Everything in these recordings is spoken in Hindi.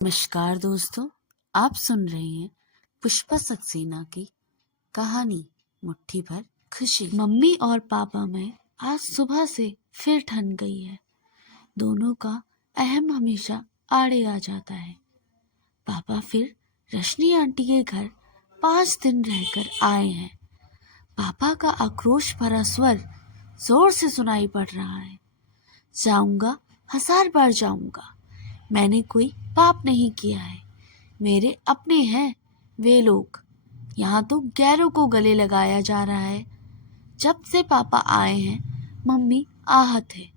नमस्कार दोस्तों, आप सुन रहे हैं पुष्पा सक्सेना की कहानी मुट्ठी भर खुशी। मम्मी और पापा में आज सुबह से फिर ठन गई है। दोनों का अहम हमेशा आड़े आ जाता है। पापा फिर रश्मि आंटी के घर 5 दिन रहकर आए हैं। पापा का आक्रोश भरा स्वर जोर से सुनाई पड़ रहा है। जाऊंगा, 1000 बार जाऊंगा। मैंने कोई पाप नहीं किया है। मेरे अपने हैं वे लोग। यहाँ तो गैरों को गले लगाया जा रहा है। जब से पापा आए हैं मम्मी आहत है।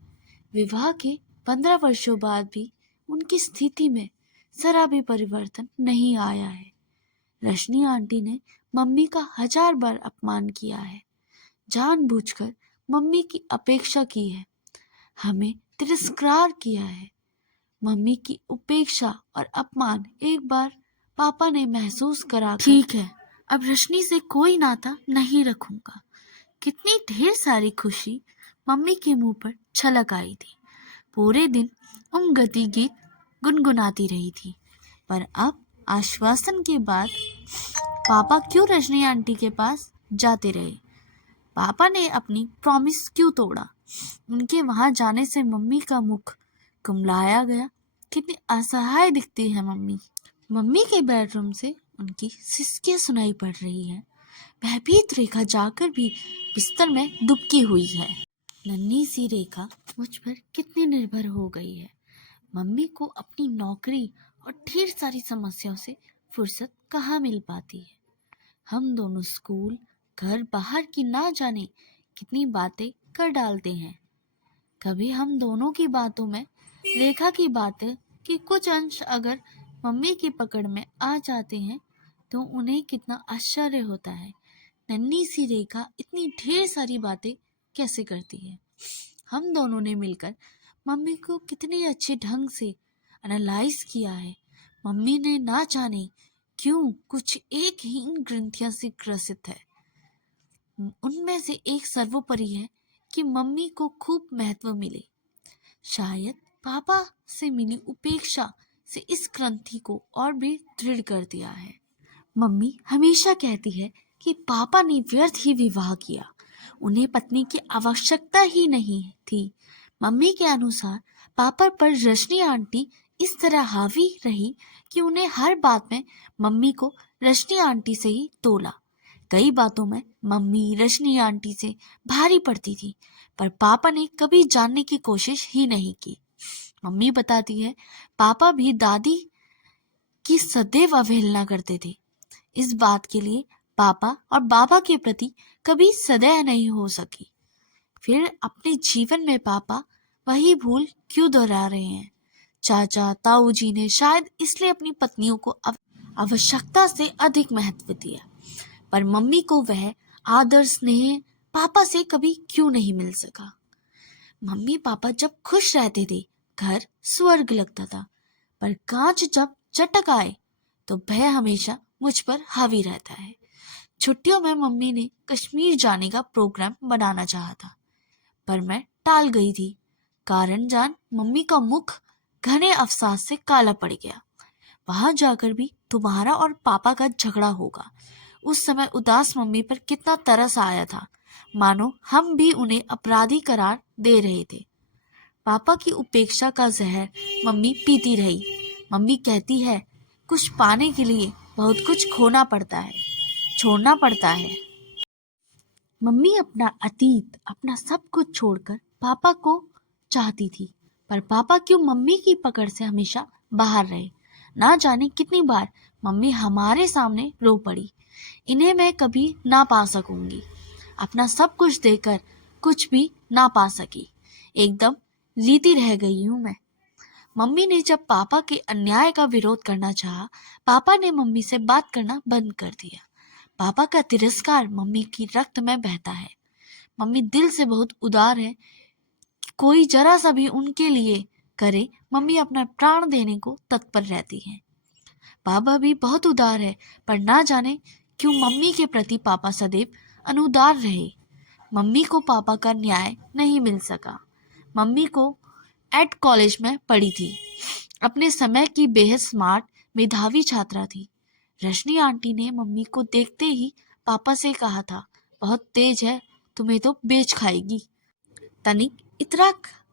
विवाह के 15 वर्षों बाद भी उनकी स्थिति में जरा भी परिवर्तन नहीं आया है। रश्मि आंटी ने मम्मी का 1000 बार अपमान किया है। जानबूझकर मम्मी की अपेक्षा की है। हमें तिरस्कार किया है। मम्मी की उपेक्षा और अपमान एक बार पापा ने महसूस करा। ठीक है, अब रश्मि से कोई नाता नहीं रखूंगा। कितनी ढेर सारी खुशी मम्मी के मुंह पर छलक आई थी। पूरे दिन गति गीत गुनगुनाती रही थी। पर अब आश्वासन के बाद पापा क्यों रश्मि आंटी के पास जाते रहे? पापा ने अपनी प्रॉमिस क्यों तोड़ा? उनके वहां जाने से मम्मी का मुख कुमलाया गया। कितनी असहाय दिखती है मम्मी। मम्मी के बेडरूम से उनकी सिसकियां सुनाई पड़ रही है। भयभीत रेखा जाकर भी बिस्तर में दुबकी हुई है। नन्ही सी रेखा मुझ पर कितनी निर्भर हो गई है। मम्मी को अपनी नौकरी और ढेर सारी समस्याओं से फुर्सत कहाँ मिल पाती है। हम दोनों स्कूल, घर, बाहर की ना जाने कितनी बातें कर डालते हैं। कभी हम दोनों की बातों में रेखा की बातें कि कुछ अंश अगर मम्मी की पकड़ में आ जाते हैं तो उन्हें कितना आश्चर्य होता है। नन्ही सी रेखा इतनी ढेर सारी बातें कैसे करती है। हम दोनों ने मिलकर मम्मी को कितने अच्छे ढंग से एनालाइज किया है। मम्मी ने ना जाने क्यों कुछ एक ही ग्रंथियां से ग्रसित है। उनमें से एक सर्वोपरि है कि मम्मी को खूब महत्व मिले। शायद पापा से मिली उपेक्षा से इस ग्रंथि को और भी दृढ़ कर दिया है। मम्मी हमेशा कहती है कि पापा ने व्यर्थ ही विवाह किया। उन्हें पत्नी की आवश्यकता ही नहीं थी। मम्मी के अनुसार पापा पर रश्मि आंटी इस तरह हावी रही कि उन्हें हर बात में मम्मी को रश्मि आंटी से ही तोला। कई बातों में मम्मी रश्मि आंटी से भारी पड़ती थी, पर पापा ने कभी जानने की कोशिश ही नहीं की। मम्मी बताती है पापा भी दादी की सदैव अवहेलना करते थे। इस बात के लिए पापा और बाबा के प्रति कभी सदैव नहीं हो सकी। फिर अपने जीवन में पापा वही भूल क्यों दोहरा रहे हैं? चाचा ताऊ जी ने शायद इसलिए अपनी पत्नियों को आवश्यकता से अधिक महत्व दिया, पर मम्मी को वह आदर स्नेह पापा से कभी क्यों नहीं मिल सका। मम्मी पापा जब खुश रहते थे घर स्वर्ग लगता था, पर कांच जब चटक आए तो भय हमेशा मुझ पर हावी रहता है। छुट्टियों में मम्मी ने कश्मीर जाने का प्रोग्राम बनाना चाहा था, पर मैं टाल गई थी। कारण जान मम्मी का मुख घने अफसास से काला पड़ गया। वहां जाकर भी तुम्हारा और पापा का झगड़ा होगा। उस समय उदास मम्मी पर कितना तरस आया था, मानो हम भी उन्हें अपराधी करार दे रहे थे। पापा की उपेक्षा का जहर मम्मी पीती रही। मम्मी कहती है कुछ पाने के लिए बहुत कुछ खोना पड़ता है, छोड़ना पड़ता है। मम्मी अपना अतीत, अपना सब कुछ छोड़कर पापा को चाहती थी, पर पापा क्यों मम्मी की पकड़ से हमेशा बाहर रहे। ना जाने कितनी बार मम्मी हमारे सामने रो पड़ी। इन्हें मैं कभी ना पा सकूंगी। अपना सब कुछ देकर कुछ भी ना पा सकी। एकदम लीती रह गई हूं मैं। मम्मी ने जब पापा के अन्याय का विरोध करना चाहा, पापा ने मम्मी से बात करना बंद कर दिया। पापा का तिरस्कार मम्मी की रक्त में बहता है। मम्मी दिल से बहुत उदार है। कोई जरा सा भी उनके लिए करे, मम्मी अपना प्राण देने को तत्पर रहती हैं। पापा भी बहुत उदार है, पर ना जाने क्यों मम्मी के प्रति पापा सदैव अनुदार रहे। मम्मी को पापा का न्याय नहीं मिल सका। मम्मी को एड कॉलेज में पढ़ी थी। अपने समय की बेहद स्मार्ट मेधावी छात्रा थी। रजनी आंटी ने मम्मी को देखते ही पापा से कहा था, बहुत तेज है, तुम्हें तो बेच खाएगी। तनिक इतरा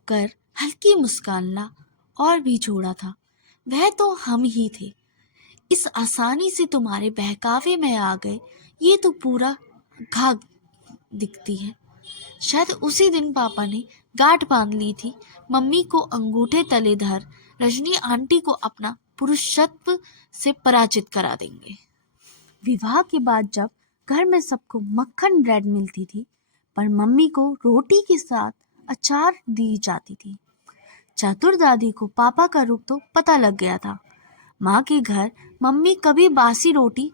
कर हल्की मुस्कान ला और भी जोड़ा था, वह तो हम ही थे, इस आसानी से तुम्हारे बहकावे में आ गए, ये तो पूरा घाघ दिखती है। शायद उसी दिन पापा ने गांठ बांध ली थी, मम्मी को अंगूठे तले धर रजनी आंटी को अपना पुरुषत्व से पराजित करा देंगे। विवाह के बाद जब घर में सबको मक्खन ब्रेड मिलती थी, पर मम्मी को रोटी के साथ अचार दी जाती थी। चतुर दादी को पापा का रुख तो पता लग गया था। माँ के घर मम्मी कभी बासी रोटी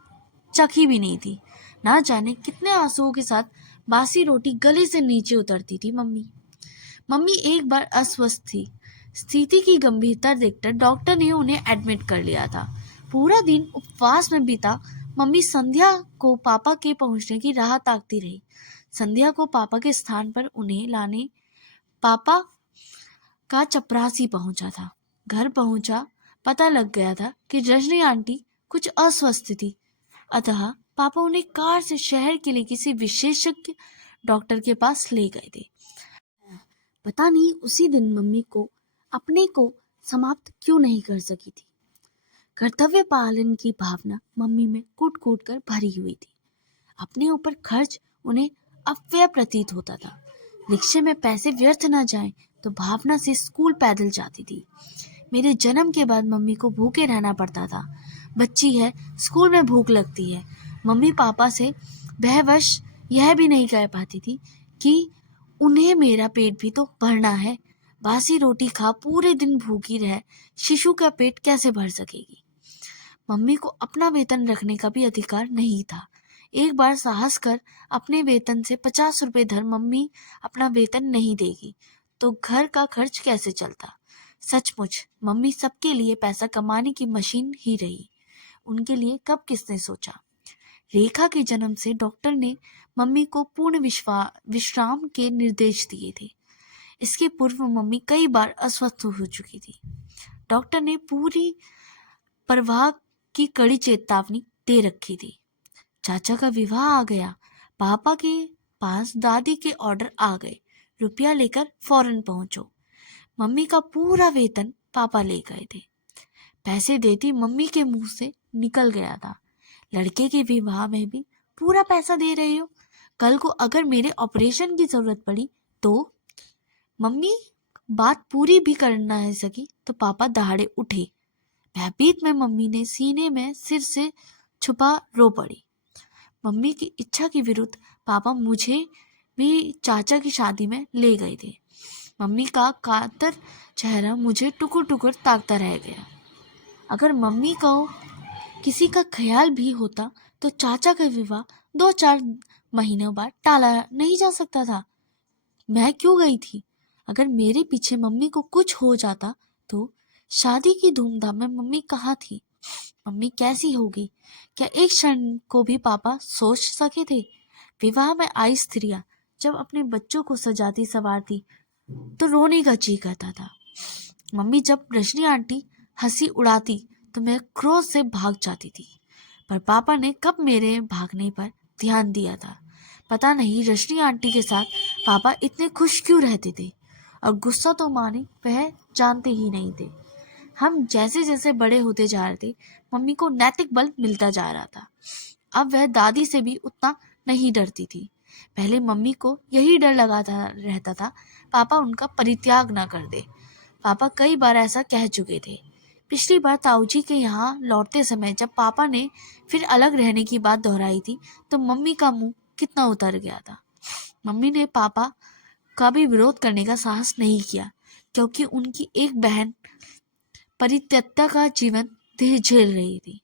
चखी भी नहीं थी। ना जाने कितने आंसुओं के साथ बासी रोटी गले से नीचे उतरती थी। मम्मी एक बार अस्वस्थ थी। स्थिति की गंभीरता देखकर डॉक्टर ने उन्हें एडमिट कर लिया था। पूरा दिन उपवास में बीता। मम्मी संध्या को पापा के पहुंचने की राह ताकती रही। संध्या को पापा के स्थान पर उन्हें लाने पापा का चपरासी पहुंचा था। घर पहुंचा पता लग गया था कि रजनी आंटी कुछ अस्वस्थ थी, अतः पापा उन्हें कार से शहर के लिए किसी विशेषज्ञ डॉक्टर के पास ले गए थे। पता नहीं उसी दिन मम्मी को अपने को समाप्त क्यों नहीं कर सकी थी। कर्तव्य पालन की भावना मम्मी में कूट कूट कर भरी हुई थी। अपने ऊपर खर्च उन्हें अव्यय प्रतीत होता था। रिक्शे में पैसे व्यर्थ न जाएं तो भावना से स्कूल पैदल जाती थी। मेरे जन्म के बाद मम्मी को भूखे रहना पड़ता था। बच्ची है, स्कूल में भूख लगती है। मम्मी पापा से बहवश यह भी नहीं कह पाती थी कि उन्हें मेरा पेट भी तो भरना है। बासी रोटी खा पूरे दिन भूखी रह शिशु का पेट कैसे भर सकेगी। मम्मी को अपना वेतन रखने का भी अधिकार नहीं था। एक बार साहस कर अपने वेतन से 50 रुपए धर मम्मी अपना वेतन नहीं देगी तो घर का खर्च कैसे चलता। सचमुच मम्मी सबके लिए पैसा कमाने की मशीन ही रही। उनके लिए कब किसने सोचा। रेखा के जन्म से डॉक्टर ने मम्मी को पूर्ण विश्राम के निर्देश दिए थे। इसके पूर्व मम्मी कई बार अस्वस्थ हो चुकी थी। डॉक्टर ने पूरी परवाह की कड़ी चेतावनी दे रखी थी। चाचा का विवाह आ गया। पापा के पास दादी के ऑर्डर आ गए, रुपया लेकर फौरन पहुंचो। मम्मी का पूरा वेतन पापा ले गए थे। पैसे देती मम्मी के मुंह से निकल गया था, लड़के के विवाह में भी पूरा पैसा दे रही हो, कल को अगर मेरे ऑपरेशन की जरूरत पड़ी तो। मम्मी बात पूरी भी करना है सकी तो पापा दहाड़े उठे। भयभीत में मम्मी ने सीने में सिर से छुपा रो पड़ी। मम्मी की इच्छा के विरुद्ध पापा मुझे भी चाचा की शादी में ले गए थे। मम्मी का कातर चेहरा मुझे टुकुर टुकुर ताकता रह गया। अगर मम्मी को किसी का ख्याल भी होता तो चाचा का विवाह 2-4 महीनों बाद टाला नहीं जा सकता था। मैं क्यों गई थी। अगर मेरे पीछे मम्मी को कुछ हो जाता तो। शादी की धूमधाम में मम्मी कहाँ थी। मम्मी कैसी होगी, क्या एक क्षण को भी पापा सोच सके थे। विवाह में आई स्त्रियां जब अपने बच्चों को सजाती संवारती तो रोने का जी करता था। मम्मी जब रजनी आंटी हंसी उड़ाती तो मैं क्रोध से भाग जाती थी, पर पापा ने कब मेरे भागने पर ध्यान दिया था। पता नहीं रजनी आंटी के साथ पापा इतने खुश क्यों रहते थे, और गुस्सा तो माने वह जानते ही नहीं थे। हम जैसे जैसे बड़े होते जा रहे थे, मम्मी को नैतिक बल मिलता जा रहा था। अब वह दादी से भी उतना नहीं डरती थी। पहले मम्मी को यही डर लगाता रहता था पापा उनका परित्याग ना कर दे। पापा कई बार ऐसा कह चुके थे। पिछली बार ताऊजी के यहाँ लौटते समय जब पापा ने फिर अलग रहने की बात दोहराई थी तो मम्मी का मुंह कितना उतर गया था। मम्मी ने पापा का भी विरोध करने का साहस नहीं किया, क्योंकि उनकी एक बहन परित्यक्ता का जीवन देह झेल रही थी।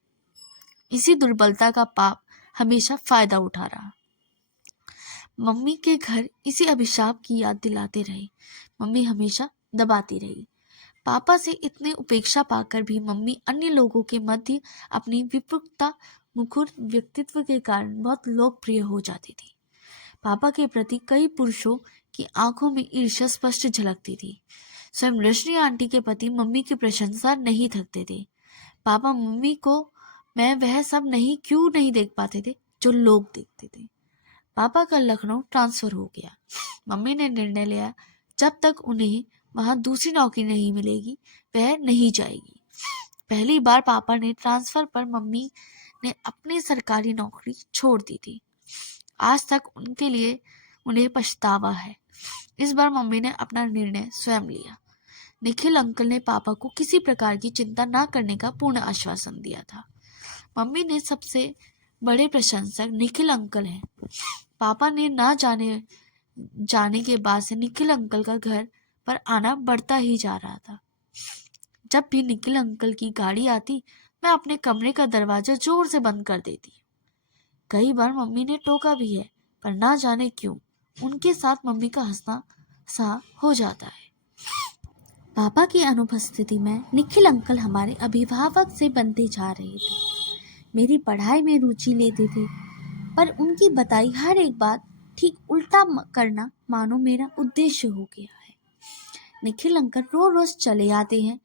इसी दुर्बलता का पाप हमेशा फायदा उठा रहा। मम्मी के घर इसी अभिशाप की याद दिलाते रहे। मम्मी हमेशा दबाती रही। पापा से इतने उपेक्षा पाकर भी मम्मी अन्य लोगों के मध्य अपनी विपुलता मुखर व्यक्तित्व के कारण बहुत लोकप्रिय हो जाती थी। पापा के प्रति कई पुरुषों की आंखों में ईर्ष्या स्पष्ट झलकती थी। स्वयं रजनी आंटी के पति मम्मी की प्रशंसा नहीं थकते थे। पापा मम्मी को मैं वह सब क्यों नहीं देख पाते थे जो लोग देखते थे। पापा का लखनऊ ट्रांसफर हो गया। मम्मी ने निर्णय लिया जब तक उन्हें वहां दूसरी नौकरी नहीं मिलेगी वह नहीं जाएगी। पहली बार पापा ने ट्रांसफर पर मम्मी ने अपनी सरकारी नौकरी छोड़ दी थी। आज तक उनके लिए उन्हें पछतावा है। इस बार मम्मी ने अपना निर्णय स्वयं लिया। निखिल अंकल ने पापा को किसी प्रकार की चिंता न करने का पूर्ण आश्वासन दिया था। मम्मी ने सबसे बड़े प्रशंसक निखिल अंकल हैं। पापा ने ना जाने के बाद से निखिल अंकल का घर पर आना बढ़ता ही जा रहा था। जब भी निखिल अंकल की गाड़ी आती मैं अपने कमरे का दरवाजा जोर से बंद कर देती। कई बार मम्मी ने टोका भी है, पर ना जाने क्यों उनके साथ मम्मी का हंसना सा हो जाता है। पापा की अनुपस्थिति में निखिल अंकल हमारे अभिभावक से बनते जा रहे थे। मेरी पढ़ाई में रुचि लेते थे, पर उनकी बताई हर एक बात ठीक उल्टा करना मानो मेरा उद्देश्य हो गया है। निखिल अंकल रोज रोज चले आते हैं।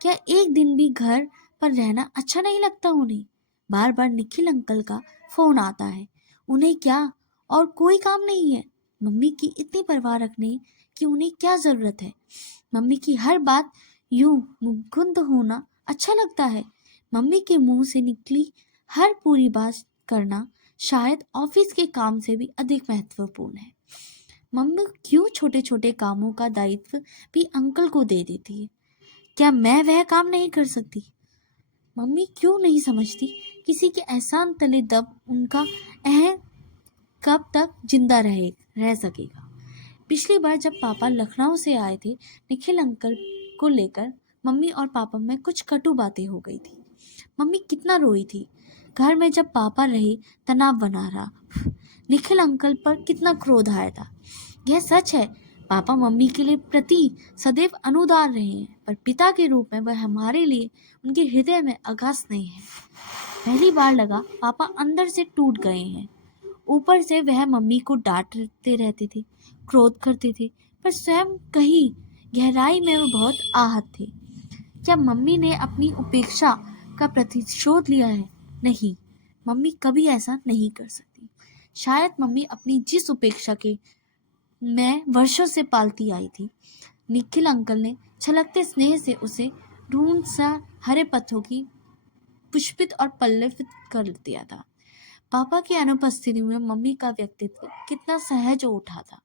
क्या एक दिन भी घर पर रहना अच्छा नहीं लगता उन्हें? बार बार निखिल अंकल का फोन आता है। उन्हें क्या और कोई काम नहीं है? मम्मी की इतनी परवाह रखने की उन्हें क्या जरूरत है? मम्मी की हर बात यूं मुग्ध होना अच्छा लगता है। मम्मी के मुंह से निकली हर पूरी बात करना शायद ऑफिस के काम से भी अधिक महत्वपूर्ण है। मम्मी क्यों छोटे छोटे कामों का दायित्व भी अंकल को दे देती है? क्या मैं वह काम नहीं कर सकती? मम्मी क्यों नहीं समझती किसी के एहसान तले दब उनका अहम कब तक जिंदा रह सकेगा? पिछली बार जब पापा लखनऊ से आए थे, निखिल अंकल को लेकर मम्मी और पापा में कुछ कटु बातें हो गई थी। मम्मी कितना रोई थी। घर में जब पापा रहे तनाव बना रहा। निखिल अंकल पर कितना क्रोध आया था। यह सच है, पापा मम्मी के लिए प्रति सदैव अनुदार रहे हैं, पर पिता के रूप में वह हमारे लिए उनके हृदय में अगाध स्नेह है। पहली बार लगा पापा अंदर से टूट गए हैं। ऊपर से वह मम्मी को डांटते रहते थे, क्रोध करते थे, पर स्वयं कहीं गहराई में वो बहुत आहत थे। क्या मम्मी ने अपनी उपेक्षा का प्रतिशोध लिया है? नहीं, मम्मी कभी ऐसा नहीं कर सकती। शायद मम्मी अपनी जिस उपेक्षा के मैं वर्षों से पालती आई थी, निखिल अंकल ने छलकते स्नेह से उसे ढूंढ सा हरे पत्थरों की पुष्पित और पल्लवित कर दिया था। पापा की अनुपस्थिति में मम्मी का व्यक्तित्व कितना सहज हो उठा था।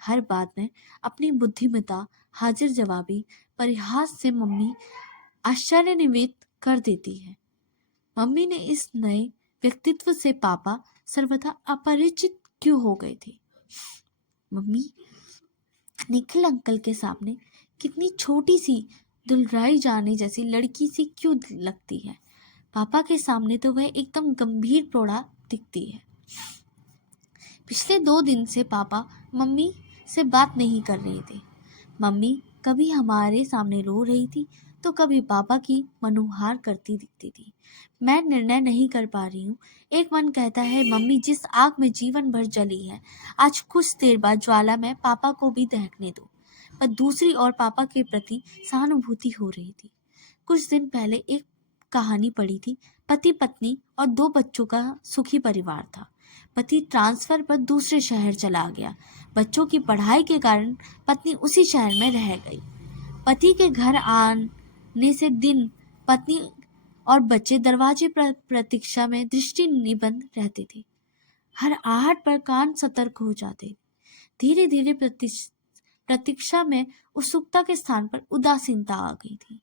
हर बात में अपनी बुद्धिमत्ता, हाजिर जवाबी, परिहास से मम्मी आश्चर्यान्वित कर देती है। मम्मी ने इस नए व्यक्तित्व से पापा सर्वथा अपरिचित क्यों हो गए थे? मम्मी निखिल अंकल के सामने कितनी छोटी सी दुलराई जाने जैसी लड़की सी क्यों लगती है? पापा के सामने तो वह एकदम गंभीर प्रौढ़ा दिखती है। पिछले 2 दिन से पापा मम्मी से बात नहीं कर रहे थे। मम्मी कभी हमारे सामने रो रही थी तो कभी पापा की मनुहार करती दिखती थी। मैं निर्णय नहीं कर पा रही हूँ। एक मन कहता है मम्मी जिस आग में जीवन भर जली है, आज कुछ देर बाद ज्वाला में पापा को भी दहकने दो। पर दूसरी ओर पापा के प्रति सहानुभूति हो रही थी। कुछ दिन पहले एक कहानी पढ़ी थी। पति पत्नी और 2 बच्चों का सुखी परिवार था। पति ट्रांसफर पर दूसरे शहर चला गया। बच्चों की पढ़ाई के कारण पत्नी उसी शहर में रह गई। पति के घर आने से दिन पत्नी और बच्चे दरवाजे पर प्रतीक्षा में दृष्टि निबंध रहते थे। हर आहट पर कान सतर्क हो जाते। धीरे धीरे प्रतीक्षा में उत्सुकता के स्थान पर उदासीनता आ गई थी।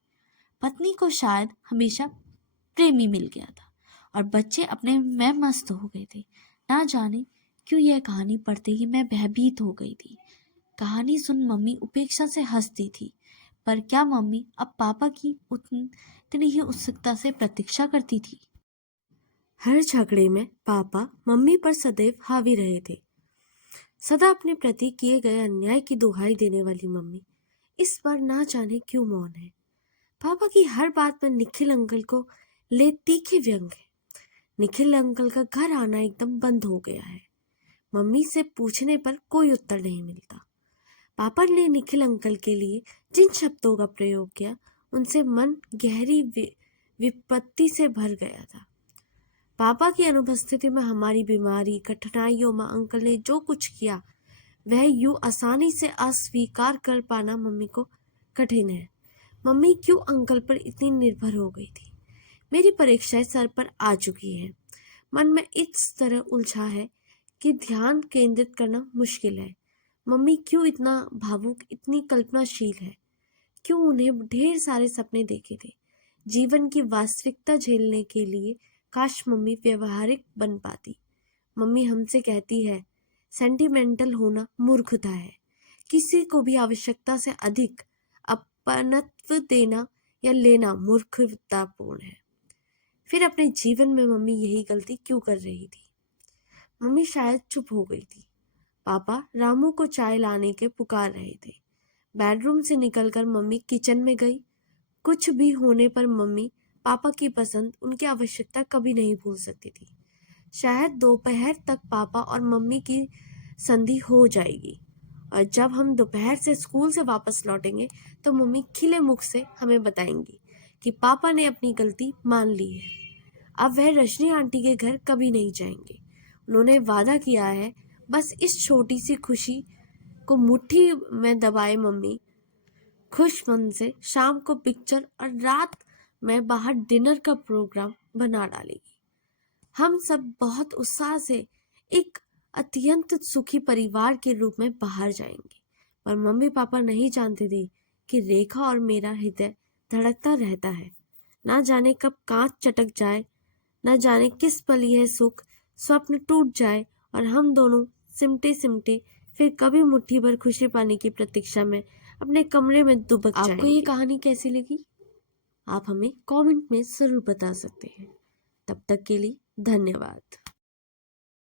पत्नी को शायद हमेशा प्रेमी मिल गया था और बच्चे अपने में मस्त हो गए थे। ना जाने क्यों यह कहानी पढ़ते ही मैं भयभीत हो गई थी। कहानी सुन मम्मी उपेक्षा से हंसती थी, पर क्या मम्मी अब पापा की उतनी ही उत्सुकता से प्रतीक्षा करती थी? हर झगड़े में पापा मम्मी पर सदैव हावी रहे थे। सदा अपने प्रति किए गए अन्याय की दुहाई देने वाली मम्मी इस बार ना जाने क्यों मौन है। पापा की हर बात पर निखिल अंकल को ले तीखे व्यंग है। निखिल अंकल का घर आना एकदम बंद हो गया है। मम्मी से पूछने पर कोई उत्तर नहीं मिलता। पापा ने निखिल अंकल के लिए जिन शब्दों का प्रयोग किया उनसे मन गहरी विपत्ति से भर गया था। पापा की अनुपस्थिति में हमारी बीमारी कठिनाइयों में अंकल ने जो कुछ किया वह यूं आसानी से अस्वीकार कर पाना मम्मी को कठिन है। मम्मी क्यों अंकल पर इतनी निर्भर हो गई थी? मेरी परीक्षाएं सर पर आ चुकी है। मन में इस तरह उलझा है कि ध्यान केंद्रित करना मुश्किल है। मम्मी क्यों इतना भावुक, इतनी कल्पनाशील है? क्यों उन्हें ढेर सारे सपने देखे थे? जीवन की वास्तविकता झेलने के लिए काश मम्मी व्यवहारिक बन पाती। मम्मी हमसे कहती है सेंटिमेंटल होना मूर्खता है। किसी को भी आवश्यकता से अधिक अपनत्व देना या लेना मूर्खतापूर्ण है। फिर अपने जीवन में मम्मी यही गलती क्यों कर रही थी? मम्मी शायद चुप हो गई थी। पापा रामू को चाय लाने के पुकार रहे थे। बेडरूम से निकलकर मम्मी किचन में गई। कुछ भी होने पर मम्मी पापा की पसंद, उनकी आवश्यकता कभी नहीं भूल सकती थी। शायद दोपहर तक पापा और मम्मी की संधि हो जाएगी और जब हम दोपहर से स्कूल से वापस लौटेंगे तो मम्मी खिले मुख से हमें बताएंगी कि पापा ने अपनी गलती मान ली है। अब वह रजनी आंटी के घर कभी नहीं जाएंगे। उन्होंने वादा किया है। बस इस छोटी सी खुशी को मुट्ठी में दबाए मम्मी खुश मन से शाम को पिक्चर और रात में बाहर डिनर का प्रोग्राम बना डालेगी। हम सब बहुत उत्साह से एक अत्यंत सुखी परिवार के रूप में बाहर जाएंगे। पर मम्मी पापा नहीं जानते थे कि रेखा और मेरा हृदय धड़कता रहता है। ना जाने कब कांच चटक जाए, न जाने किस पल यह सुख स्वप्न टूट जाए और हम दोनों सिमटे सिमटे फिर कभी मुट्ठी भर खुशी पाने की प्रतीक्षा में अपने कमरे में दुबक जाएंगे। आपको ये कहानी कैसी लगी? आप हमें कमेंट में जरूर बता सकते हैं। तब तक के लिए धन्यवाद।